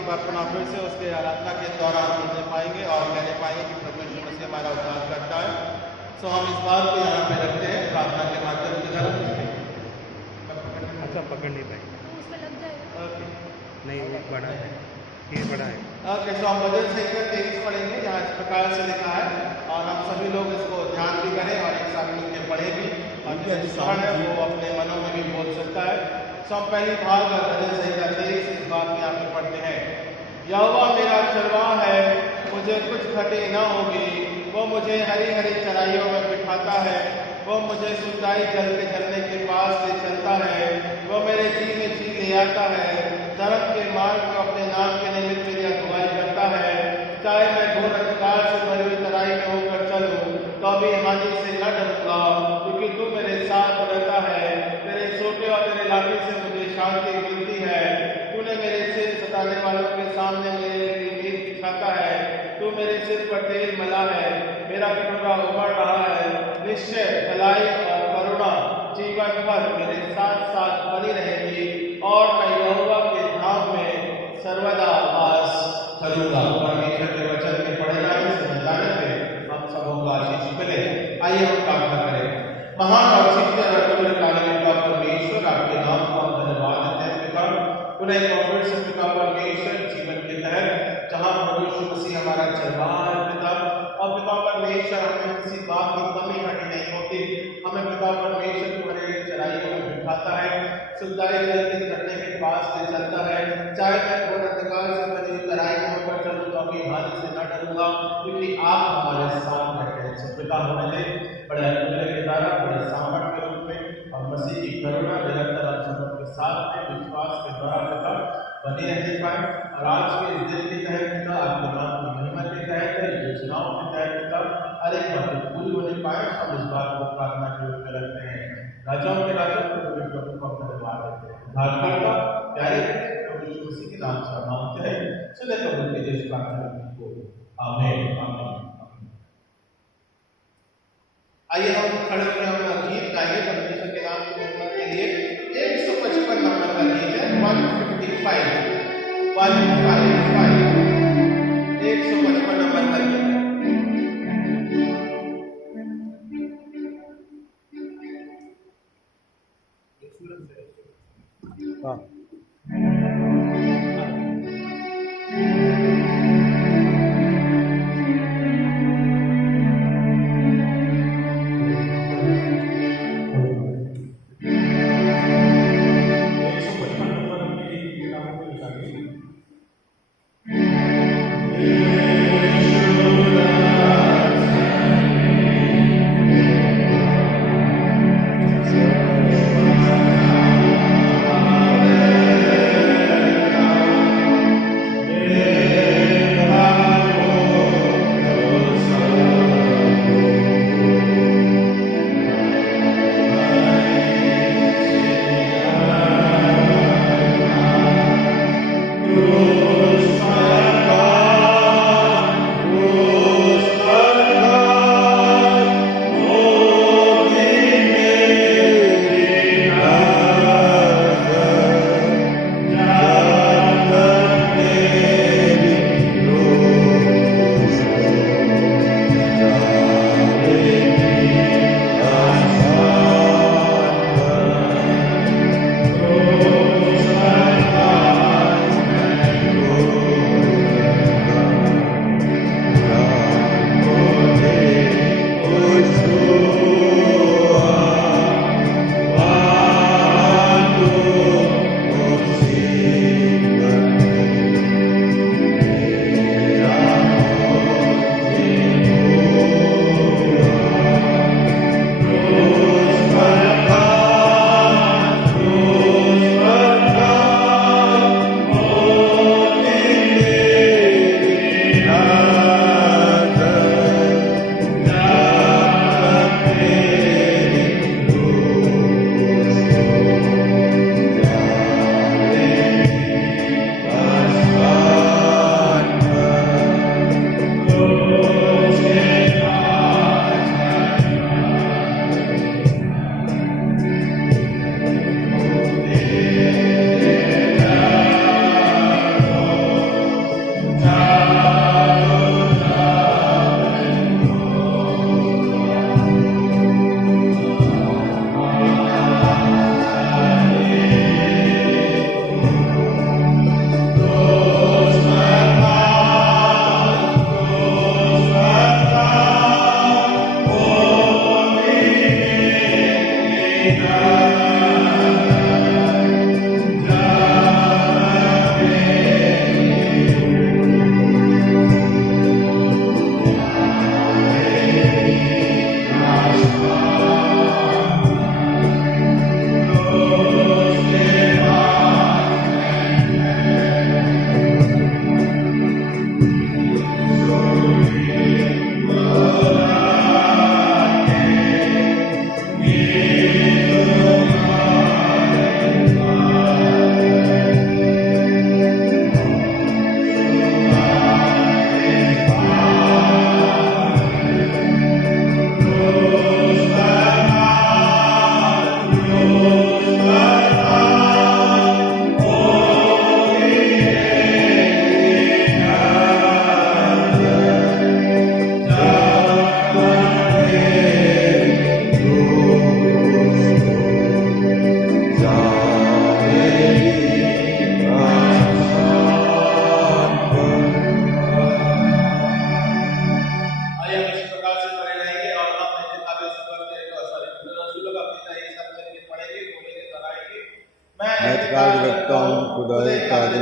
एक बार पुनः फिर से उसके आराधना के दौरान सुनने पाएंगे और कहने पाएंगे कि प्रभु यीशु मसीह हमारा उद्धार करता है। सो हम इस बात को यहाँ पे रखते हैं प्रार्थना के माध्यम से अच्छा पकड़ नहीं पाएंगे, नहीं वो बड़ा है, ये बड़ा है। ओके, सो हम भजन संख्या 23 पढ़ेंगे जहाँ इस प्रकार से लिखा है और हम सभी लोग इसको ध्यान भी करें और एक साथ मिलकर पढ़े भी और जो अनुसार है वो अपने मनों में भी बोल सकता है। सो हम पहली भाग भजन संख्या 23 इस बात में यहाँ पे पढ़ते हैं। यहोवा मेरा चरवाहा है, मुझे कुछ घटी न होगी। वो मुझे हरी हरी चराइयों में बिठाता है, वो मुझे सुखदाई जल के झरने के पास ले चलता है। वो मेरे जी में जी ले आता है, धर्म के मार्ग को अपने नाम के निमित्त मेरी अगुवाई करता है। चाहे मैं घोर अंधकार से भरी हुई तराई में होकर चलूं तो भी हानि से न डरूंगा, क्योंकि तू मेरे साथ रहता है। तेरे सोटे और तेरे लाठी से मुझे शांति मिलती है। तूने मेरे सिर सताने वालों के सामने मेरे लिए मेज बिछाता है। तू मेरे सिर पर तेल मला है, मेरा कटोरा उमड़ रहा है। निश्चय भलाई और करुणा जीवन भर मेरे साथ साथ बनी रहेगी और मैं यहोवा के धाम में सर्वदा वास करूंगा। परमेश्वर के वचन में पढ़े जाने से जाने पे हम सबों का आशीष मिले। आइए हम प्रार्थना करें। महान और सच्चे और अटूट कालिक का परमेश्वर, आपके नाम को हम धन्यवाद देते हैं पिता। पुनः एक बार फिर से पिता परमेश्वर जीवन के तहत जहाँ प्रभु यीशु मसीह हमारा चरवाहा है पिता, और पिता परमेश्वर हमें किसी बात की कमी घटी नहीं होती। हमें पिता परमेश्वर तुम्हारे चराइयों में बिठाता है, सुखदाई जल के झरने के पास ले चलता है। चाहे मैं घोर अंधकार से भरी हुई तराई में होकर चलूं तो भी हानि से न डरूंगा, क्योंकि आप हमारे साथ बैठे हैं। सो पिता हमें बड़े अमूल्य के द्वारा बड़े सामर्थ के रूप में और मसीह की करुणा निरंतर हम सबके साथ में विश्वास के द्वारा पिता बने रहने पाए। और आज के इस दिन के तहत पिता आपके नाम की महिमा के तहत योजनाओं के तहत पिता हर एक बात पूरी होने पाए। हम इस बात को प्रार्थना के रूप में रखते हैं। राजाओं के राजा प्रभु को धन्यवाद देते हैं। उद्धारकर्ता प्यारे प्रभु यीशु मसीह के नाम से मांगते हैं। सुने प्रभु के देश प्रार्थना को आमीन आमीन। आइए हम खड़े होकर अपना गीत गाइए परमेश्वर के नाम की महिमा के लिए। 155 नंबर का गीत है, 155 नंबर का गीत। हाँ Thank you.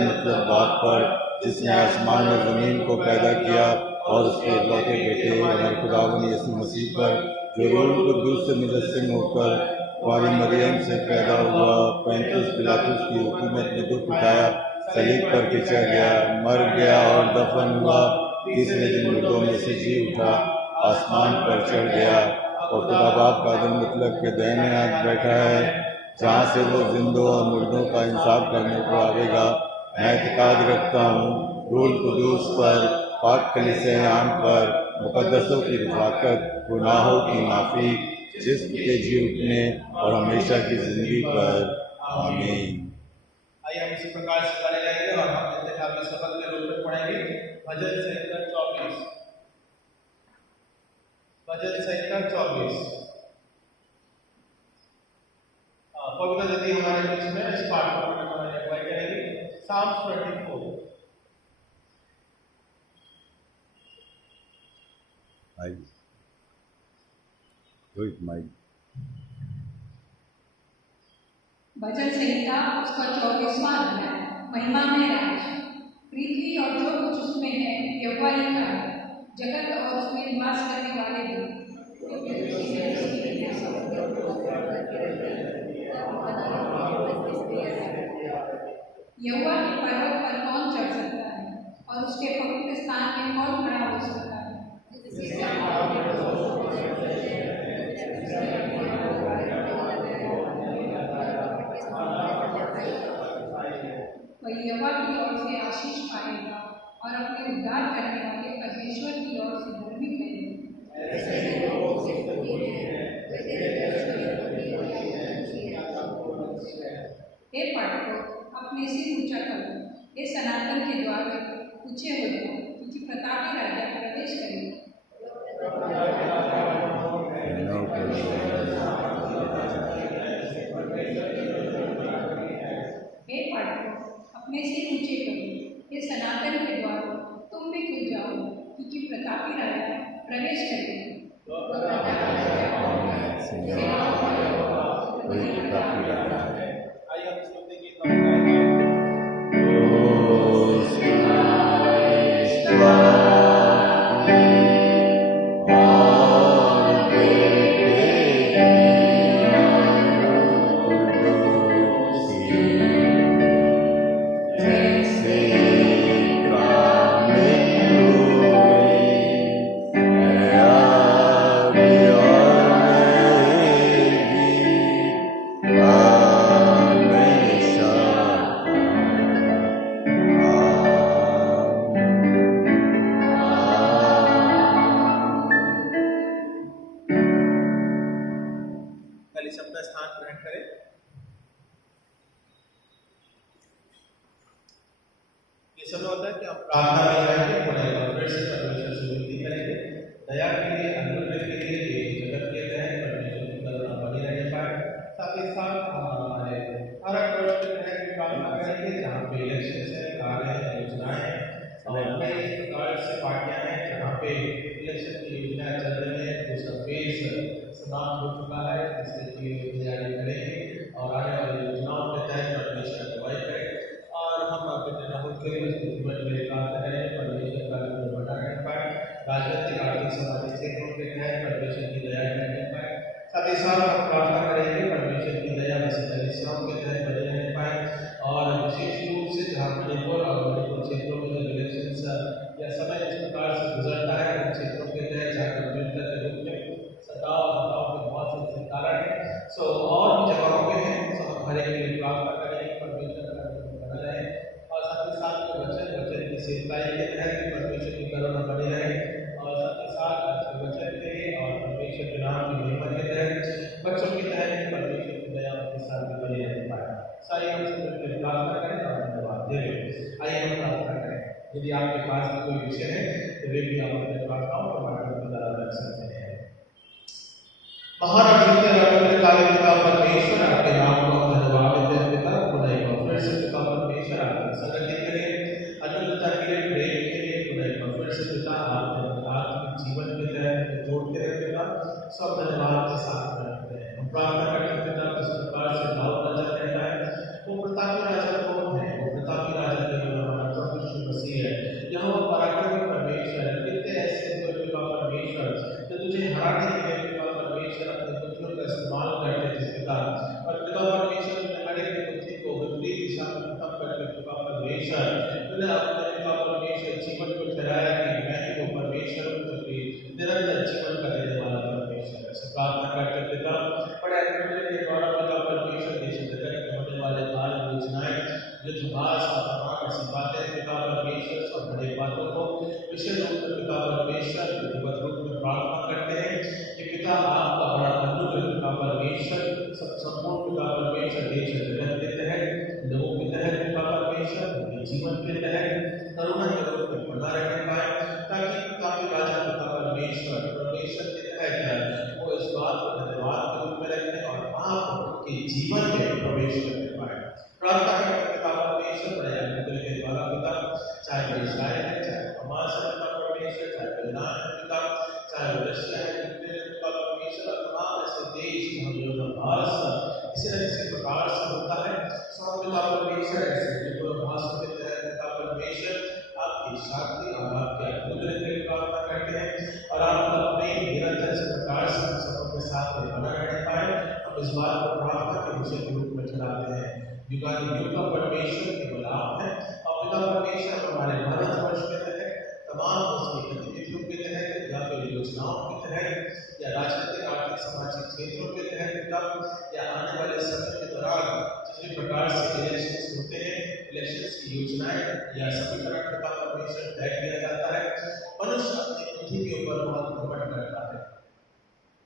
मतलब बाप पर, जिसने आसमान और ज़मीन को पैदा किया, और उसके इकलौते बेटे हमारे खुदावंद यीशु मसीह पर, जो रूह कुद्दूस से मुजस्सिम होकर कुंवारी मरियम से पैदा हुआ, 35 पिलातुस की हुकूमत में दुख उठाया, सलीब पर खींचा गया, मर गया और दफन हुआ, तीसरे दिन मुर्दों में से जी उठा, आसमान पर चढ़ गया और खुदा बाप का आदम मतलब के दाहिने हाथ बैठा है, जहाँ से वो जिंदों और मुर्दों का इंसाफ करने को आवेगा। मैं इत्मीनान रखता हूँ रूह कुद्दूस पर, पाक कलीसिया आम पर, मुकद्दसों की रफ़ाकत, गुनाहों की माफ़ी, जिस्म के जी उठने और हमेशा की ज़िंदगी पर। आमीन। आइए हम इसी प्रकार से गाने गाएंगे और हम इंतखाबी शब्द के रूप में पढ़ेंगे भजन संहिता 24। भजन संहिता 24। पवित्र नदी हमारे बीच में इस पाठ को पढ़ने वाले अगुवाई करेंगे। Psalms 24। आइए, रोहित माइक। भजन संहिता उसका 24वां अध्याय, महिमा में राज। पृथ्वी और जो कुछ उसमें है यहोवा ही का है, जगत और उसमें निवास करने वाले भी। यहोवा के पर्वत पर कौन चढ़ सकता है, और उसके पवित्र स्थान में कौन खड़ा हो सकता है? वह यहोवा की ओर से आशीष पाएगा और अपने उद्धार करने वाले परमेश्वर की ओर से धार्मिक रहेगा। हे पाठकों, अपने सिर ऊंचा करो, हे सनातन के द्वार ऊंचे हो जाओ, क्योंकि प्रतापी राजा प्रवेश करेगा। हे पाठकों, अपने सिर ऊंचे करो, हे सनातन के द्वार तुम भी खुल जाओ, क्योंकि प्रतापी राजा प्रवेश करेगा। आइए हम स्तुति गीत गाएंगे। अपना स्थान ग्रहण करें। ये समय होता है कि हम प्रार्थना में जाएंगे, फिर से परमेश्वर से विनती करेंगे दया के लिए, अनुग्रह के लिए, ये जगत के तहत परमेश्वर की करुणा बनी रहने पाए। साथ ही साथ हम हमारे हर एक वर्ष के तहत भी प्रार्थना करेंगे जहाँ पे इलेक्शन है, कार्य है, योजनाएं हैं और कई प्रकार से पार्टियां हैं जहाँ पे इलेक्शन की योजनाएं चल रही है, दूसरा फेज समाप्त हो चुका है, इसके लिए तैयारी करेंगे और आने वाली योजनाओं के तहत परमेश्वर अगुवाई करें और हम अपने राहुल के जीवन में प्रार्थना करें परमेश्वर का अनुग्रह बना रह पाए, राजनीतिक आर्थिक सामाजिक क्षेत्रों के तहत परमेश्वर की दया रहने पाए। साथ ही साथ हम प्रार्थना करेंगे परमेश्वर की दया कलिसियाओं के तहत बने रहने पाए और विशेष रूप से जहाँ मणिपुर और मणिपुर क्षेत्रों में जब इलेक्शन या समय इस प्रकार से गुजरता है उन क्षेत्रों के तहत जहाँ कंप्यूटर के रूप में सताव के बहुत से कारण है और भी जगहों पे हैं, हम हर एक के लिए प्रार्थना करें परमेश्वर का बना रहे और साथ ही साथ वचन की सेवकाई के तहत परमेश्वर की करुणा बनी रहे और साथ ही साथ वचन के और परमेश्वर के नाम की महिमा के तहत बच्चों के तहत परमेश्वर की दया के साथ बनी रहने पाए। सारी हम सब प्रार्थना करें और धन्यवाद दें। आइए हम प्रार्थना करें। यदि आपके पास कोई विषय है तो वे भी आप अपने प्रार्थनाओं को माध्यम के द्वारा रख सकते हैं। महान और जीते रहने वाले पिता परमेश्वर, आपके नाम को धन्यवाद देते हैं पिता, खुदाई को फिर से पिता परमेश्वर आपकी संगति के लिए, अनंतता के लिए, प्रेम के लिए खुदाई को फिर से पिता आपने आत्मिक जीवन के तहत जोड़ते रहे पिता, सब धन्यवाद के साथ रखते हैं। हम प्रार्थना करते हैं पिता जिस प्रकार से दाऊद राजा कहता है वो प्रतापी राजा कौन है, वो प्रतापी राजा तूने अपने पिता परमेश्वर जीवन को ठहराया कि मैं ही वो परमेश्वर हूँ जो कि निरंतर जीवन का देने वाला परमेश्वर है। ऐसे प्रार्थना करते पिता बड़े अद्भुत के द्वारा पिता परमेश्वर देश जगत में होने वाले कार्य योजनाएं युद्धभास और तमाम ऐसी बातें पिता परमेश्वर सब बड़े बातों को विशेष रूप से पिता परमेश्वर विधिवत रूप में प्रार्थना करते हैं कि पिता आपका बड़ा अनुग्रह पिता परमेश्वर सब संपूर्ण पिता परमेश्वर देश जगत के तहत लोगों के तहत पिता परमेश्वर उनके जीवन के तहत करुणा के रूप में बना रहने पाए ताकि पिता के राजा पिता परमेश्वर के तहत वो इस बात को धन्यवाद के रूप में रखें और आप उनके जीवन में प्रवेश करने पाए। प्रार्थना करते पिता परमेश्वर बड़े अनुग्रह के द्वारा पिता चाहे वो इस्राएल है चाहे हमास है पिता परमेश्वर चाहे ईरान है पिता चाहे वो रशिया है पिता परमेश्वर और तमाम ऐसे देश जहाँ युद्धाभ्यास किसी न किसी प्रकार से होता है सब पिता परमेश्वर ऐसे युद्धाभ्यास के तहत पिता परमेश्वर आपकी शांति और आपके अनुग्रह के लिए प्रार्थना करते हैं और आपका प्रेम निरंतर इस प्रकार से हम सबों के साथ में बना रहने पाए। हम इस बात को प्रार्थना के विषय के रूप में चलाते हैं। युगानुयुग का परमेश्वर केवल आप है और पिता परमेश्वर हमारे भारतवर्ष के तहत तमाम उसकी गतिविधियों के तहत या फिर योजनाओं के तहत या राजनीतिक आर्थिक सामाजिक क्षेत्रों के तहत पिता या आने वाले समय के दौरान जिस भी प्रकार से इलेक्शंस होते हैं इलेक्शंस की योजनाएं या समीकरण पिता परमेश्वर तय किया जाता है। मनुष्य अपनी बुद्धि के ऊपर बहुत घमंड करता है।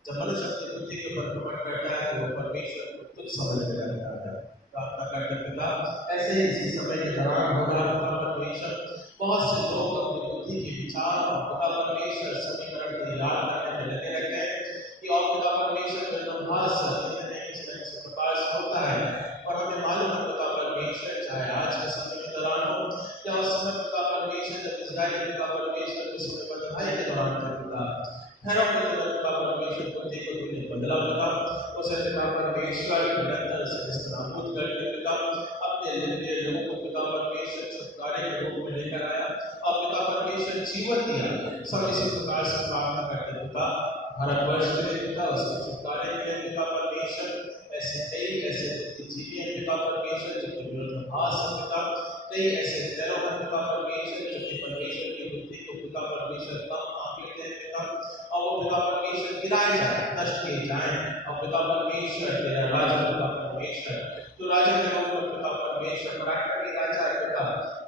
जब मनुष्य अपनी बुद्धि के ऊपर घमंड करता है तो वो परमेश्वर को तुच्छ समझने लगता है। प्रार्थना करते पिता ऐसे ही इसी समय के दौरान होगा पिता परमेश्वर बहुत से लोग अपनी बुद्धि के विचार और पिता परमेश्वर समीकरण तैयार करने में लगे रहते हैं कि और पिता परमेश्वर का युद्धाभ्यास किसी प्रकार से होता है और हमें मालूम है पिता परमेश्वर चाहे आज के समय के दौरान हो या उस समय पिता परमेश्वर जब इस्राएल पिता परमेश्वर के समय बंधुआई के दौरान था पिता ठहराव के दौरान पिता परमेश्वर बुद्धि को तुमने बदला पिता उसे पिता परमेश्वर निरंतर से नाबूद करके पिता अपने लिए लोगों को पिता परमेश्वर छुटकारे के रूप में लेकर आया और पिता परमेश्वर जीवन दिया। सब इसी प्रकार से प्रार्थना करते पिता भारतवर्ष के लिए पिता उसके छुटकारे के लिए पिता परमेश्वर ऐसे कई ऐसे बुद्धिजीवी हैं पिता परमेश्वर जो कि विरोधाभास है पिता कई ऐसे दलों में पिता परमेश्वर जो कि परमेश्वर की बुद्धि को पिता परमेश्वर कम आंक लेते हैं पिता और वो पिता परमेश्वर गिराए जाए नष्ट किए जाए और पिता परमेश्वर तेरा राजा पिता परमेश्वर तो राजा के लोग पिता परमेश्वर पराक्रमी राजा पिता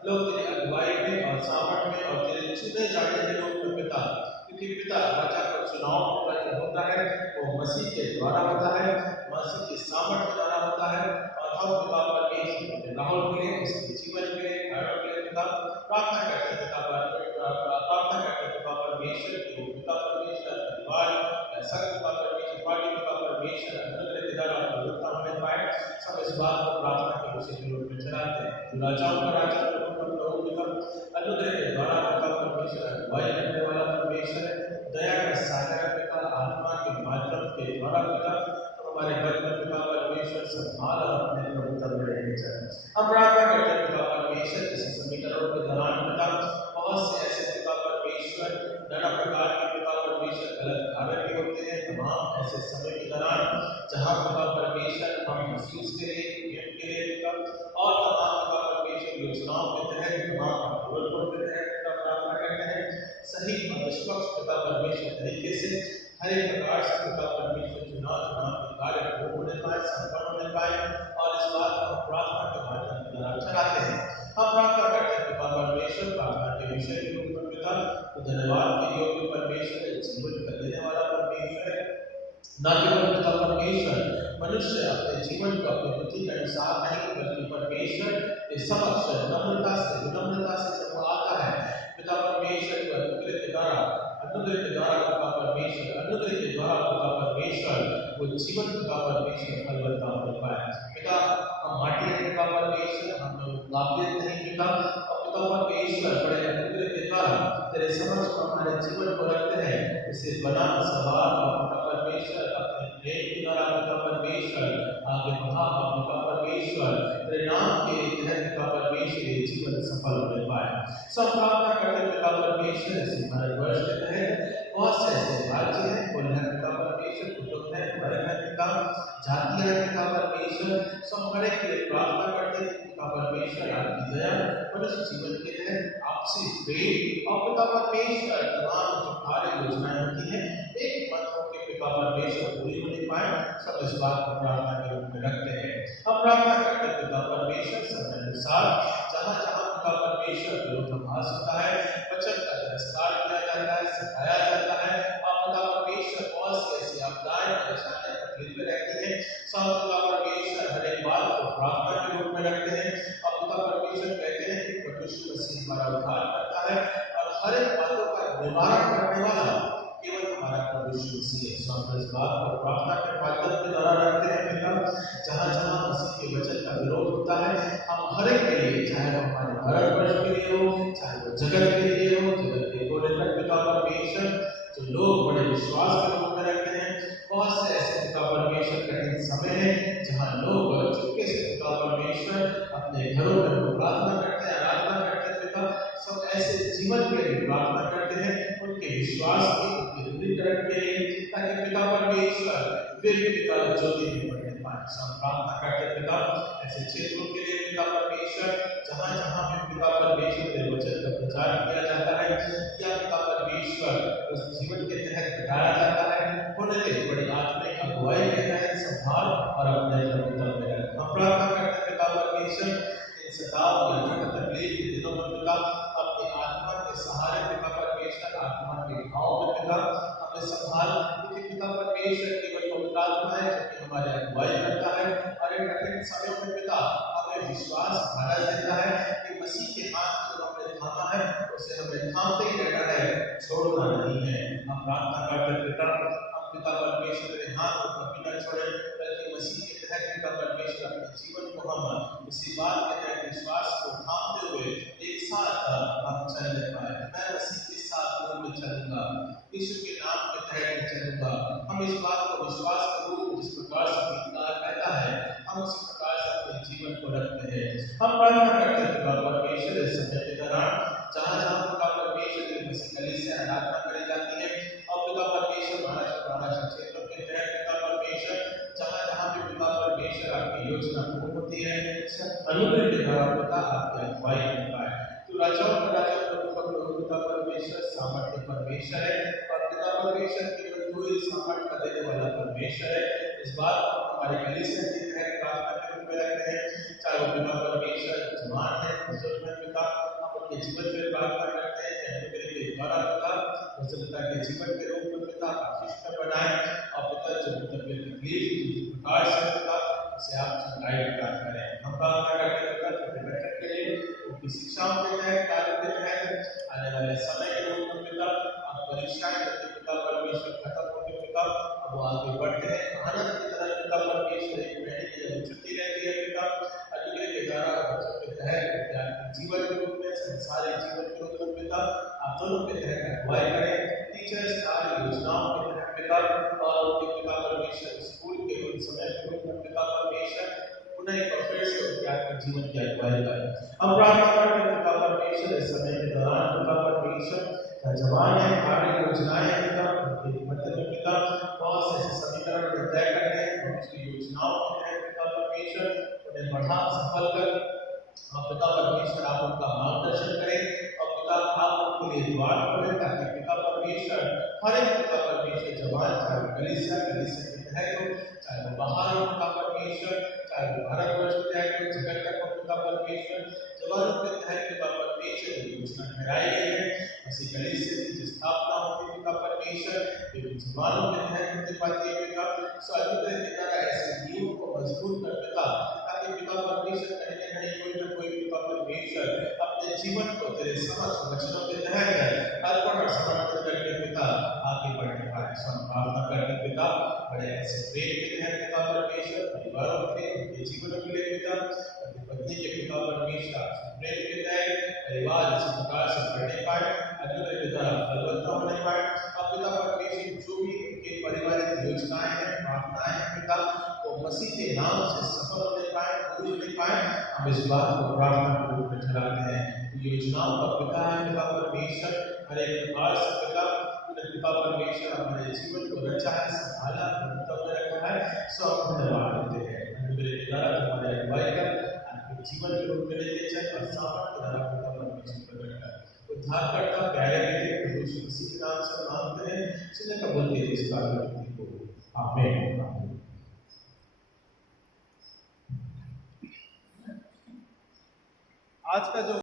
लोग तेरी अगुवाई में और सामर्थ में और तेरे चुने जाने के लोग में पिता क्योंकि पिता राजा का चुनाव जो होता है वो मसीह के द्वारा होता है मसीह के सामर्थ के द्वारा होता है और हम पिता परमेश्वर राहुल के लिए उसके जीवन के लिए घरों के लिए पिता प्रार्थना करते पिता प्रार्थना करते पिता परमेश्वर की पिता परमेश्वर परिवार ऐसा पिता परमेश्वर पार्टी पिता परमेश्वर अनुग्रह के द्वारा प्रभुता होने पाए। सब इस बात को प्रार्थना के विषय के रूप में चलाते हैं। राजाओं का राजा प्रभु पिता अनुग्रह के द्वारा पिता परमेश्वर अगुवाई करने वाला परमेश्वर दया का सागर पिता आत्मा के माध्यम के द्वारा पिता हमारे घर में पिता परमेश्वर संभाल और अपने प्रभुता में रहने चाहिए। हम प्रार्थना करते हैं पिता परमेश्वर इस समीकरणों के दौरान पिता बहुत से ऐसे पिता परमेश्वर नाना प्रकार के पिता परमेश्वर गलत कार्य भी होते हैं तमाम ऐसे समय के दौरान जहाँ पिता परमेश्वर हम महसूस करें के लिए पिता और तमाम पिता परमेश्वर योजनाओं के तहत तमाम अप्रूवल के तहत पिता प्रार्थना करते हैं सही और निष्पक्ष पिता परमेश्वर तरीके से हर एक प्रकार से पिता परमेश्वर चुनाव के कार्य को होने पाए संपन्न होने पाए और इस बात को प्रार्थना के माध्यम से चलाते हैं। हम प्रार्थना करते हैं पिता परमेश्वर प्रार्थना के विषय के रूप में पिता तो धन्यवाद के योग्य परमेश्वर जीवन का देने वाला परमेश्वर न केवल पिता परमेश्वर मनुष्य अपने जीवन को अपनी बुद्धि के अनुसार नहीं बल्कि परमेश्वर के समक्ष विनम्रता से जब वो आता है पिता परमेश्वर को अनुग्रह के द्वारा पिता परमेश्वर वो जीवन पिता परमेश्वर फलवत्ता हो पाए। पिता हम माटी है पिता परमेश्वर हम काबिलियत नहीं पिता और पिता परमेश्वर बड़े अनुग्रह के द्वारा तेरे समक्ष हमारे जीवन को रखते हैं इसे बना सवाल और पिता परमेश्वर अपने प्रेम के द्वारा पिता परमेश्वर आगे बढ़ा और पिता परमेश्वर तेरे नाम के तहत पिता परमेश्वर जीवन सफल हो पाए। सब प्रार्थना करते पिता परमेश्वर ऐसे भारतवर्ष के तहत बहुत से ऐसे राज्य हैं कुल है पिता परमेश्वर कुटुंब है वर्ग है पिता जाति है पिता परमेश्वर सब बड़े के लिए प्रार्थना करते पिता पिता परमेश्वर आपकी दया मनुष्य जीवन के तहत आपसे प्रेम और पिता परमेश्वर तमाम जो कार्य योजनाएं होती हैं एक मत होकर पिता परमेश्वर पूरी होने पाए, सब इस बात को प्रार्थना के रूप में रखते हैं। हम प्रार्थना करते हैं पिता परमेश्वर समय अनुसार जहाँ जहाँ पिता परमेश्वर विरोधाभास होता है, वचन का तिरस्कार किया जाता है, सिखाया जाता है, और पिता परमेश्वर बहुत सी ऐसी आपदाएं परेशानियां तकलीफ में रहती हैं, सब पिता परमेश्वर हर एक बात को प्रार्थना के रूप में रखते हैं और पिता परमेश्वर कहते हैं कि यीशु मसीह हमारा उद्धार करता है और हर एक बातों का निवारण करने वाला केवल हमारा प्रभु यीशु मसीह है। हम इस बात को प्रार्थना के माध्यम के द्वारा रखते हैं पिता, जहाँ जहाँ मसीह के वचन का विरोध होता है हम हर एक के लिए, चाहे वो हमारे भारतवर्ष के लिए हो, चाहे वो जगत के लिए हो, जगत के को लेकर पिता परमेश्वर जो लोग बड़े विश्वास के रूप में रखते हैं, बहुत से ऐसे पिता परमेश्वर कठिन समय है जहाँ लोग चुपके से पिता परमेश्वर अपने घरों में प्रार्थना करते हैं, आराधना करते हैं पिता, सब ऐसे जीवन के लिए प्रार्थना करते हैं, उनके विश्वास की उनके दृढ़ीकरण के लिए, ताकि पिता परमेश्वर वे पिता ज्योति में बढ़ने पाए। सब प्रार्थना करते पिता ऐसे क्षेत्रों के लिए पिता परमेश्वर जहाँ जहाँ भी पिता परमेश्वर के वचन का प्रचार किया जाता है या पिता परमेश्वर उस जीवन के तहत बताया जाता है, उनके बड़ी आत्मिक अगुवाई के तहत संभाल और अपने पिता में रख। हम प्रार्थना करते हैं पिता परमेश्वर इन सताव या तकलीफ के दिनों में पिता अपनी आत्मा के सहारे पिता परमेश्वर आत्मा के घाव में पिता हमें संभाल, क्योंकि पिता परमेश्वर केवल पवित्र आत्मा है जो कि हमारे अगुवाई करता है और इन कठिन समय में पिता हमें विश्वास भरा देता है कि मसीह के हाथ जो हमने थामा है उसे हमें थामते ही रहना है, छोड़ना नहीं है। हम प्रार्थना करते पिता, हम पिता परमेश्वर के हाथ को कभी न छोड़े, बल्कि मसीह के तहत पिता परमेश्वर अपने जीवन को हम इसी बात के तहत विश्वास को थामते हुए एक साथ हम चलने पाए। मैं मसीह के साथ में चलूंगा, यीशु के नाम के तहत में चलूंगा। हम इस बात को विश्वास करूँ जिस प्रकार से गीतकार कहता है, हम उसी प्रकार से अपने जीवन को रखते हैं। हम प्रार्थना करते हैं पिता परमेश्वर इस समय के दौरान जहाँ जहाँ पिता परमेश्वर की मसीह कलीसिया आराधना करी जाती है और पिता परमेश्वर महाराष्ट्र क्षेत्रों के तहत पिता परमेश्वर जहाँ जहाँ भी पिता परमेश्वर आपकी योजना पूर्ण होती है, अनुग्रह के द्वारा पिता आपकी अगुवाई करता है। तो राजाओं का राजा पिता परमेश्वर सामर्थ्य परमेश्वर है और पिता परमेश्वर केवल तू ही सामर्थ्य का देने वाला परमेश्वर है। इस बात को हमारे कलीसिया के तहत प्रार्थना के रूप में रखते हैं, चाहे वो पिता परमेश्वर जवान है, बुजुर्ग है पिता, हम उनके जीवन में प्रार्थना करते हैं कि अनुग्रह के द्वारा पिता बुजुर्गता के जीवन के रूप में पिता आशीष में बनाए और पिता जो तकलीफ जिस प्रकार से पिता उसे आप गाइड करें। हम प्रार्थना करते हैं पिता छोटे बच्चों के लिए उनकी शिक्षाओं के तहत कार्य के तहत आने वाले समय के रूप में पिता अब परीक्षाएं करते पिता परमेश्वर खत्म होकर पिता अब वो आगे बढ़ते हैं आनंद की तरह पिता परमेश्वर एक महीने की जब छुट्टी रहती है पिता अनुग्रह के द्वारा बच्चों के तहत जीवन के रूप में संसारिक जीवन के रूप में पिता आप दोनों के तहत अगुवाई करें, टीचर्स कार्य योजनाओं के तहत पिता और उनके पिता परमेश्वर स्कूल के उन समय के रूप में पिता परमेश्वर उन्हें एक फिर से उनके आत्मिक जीवन की अगुवाई करें। हम प्रार्थना करते हैं पिता परमेश्वर इस समय के दौरान पिता परमेश्वर जवान है, कार्य योजनाएं हैं पिता उनके मध्य में पिता बहुत से समीकरण तय करते हैं उसकी योजनाओं के तहत पिता परमेश्वर उन्हें बढ़ा सफल कर पिता परमेश्वर आप उनका मार्गदर्शन करें और पिता आप उनके लिए द्वार करें ताकि पिता परमेश्वर हर एक पिता परमेश्वर जवान चाहे वो कलीसिया के तहत हो, चाहे वो बाहर हो पिता परमेश्वर, चाहे वो भारतवर्ष के तहत हो, जगत तक हो पिता परमेश्वर, जवानों के तहत पिता परमेश्वर योजना ठहराई गई है। ऐसी कलीसिया की स्थापना होती है पिता परमेश्वर लेकिन जवानों के तहत होती पाती है पिता स्वाधीनता के द्वारा ऐसे नियम को मजबूत कर पिता ताकि पिता परमेश्वर कहीं न कहीं कोई न कोई पिता परमेश्वर अपने जीवन को तेरे समक्ष वचनों के तहत अर्पण और समर्पित करके पिता आगे बढ़ने पाए। प्रार्थना करके पिता बड़े ऐसे प्रेम के तहत पिता परमेश्वर परिवारों के उनके जीवनों के लिए पिता पत्नी के पिता परमेश्वर प्रेम के तहत परिवार इस प्रकार से बढ़ने पाए, अनुग्रह के द्वारा फलवत्ता होने पाए और पिता परमेश्वर जो भी उनके पारिवारिक योजनाएं हैं प्रार्थनाएं हैं पिता वो मसीह के नाम से सफल होने पाए, पूरी होने पाए। हम इस बात को प्रार्थना के रूप में ठहराते हैं। योजनाओं का पिता है पिता परमेश्वर हर एक प्रकार से पिता परमेश्वर हमारे जीवन को रचा है, संभाला में रखा है, सब धन्यवाद देते हैं। अनुग्रह के द्वारा हमारे अगुवाई कर जीवन के रूप में लेते चल और सामर्थ के द्वारा खुदा परमेश्वर प्रकट कर उद्धारकर्ता प्यारे बेटे प्रभु यीशु मसीह के नाम से मांगते हैं, सुने कबूल कीजिए इस प्रार्थना को। आमीन। आज का जो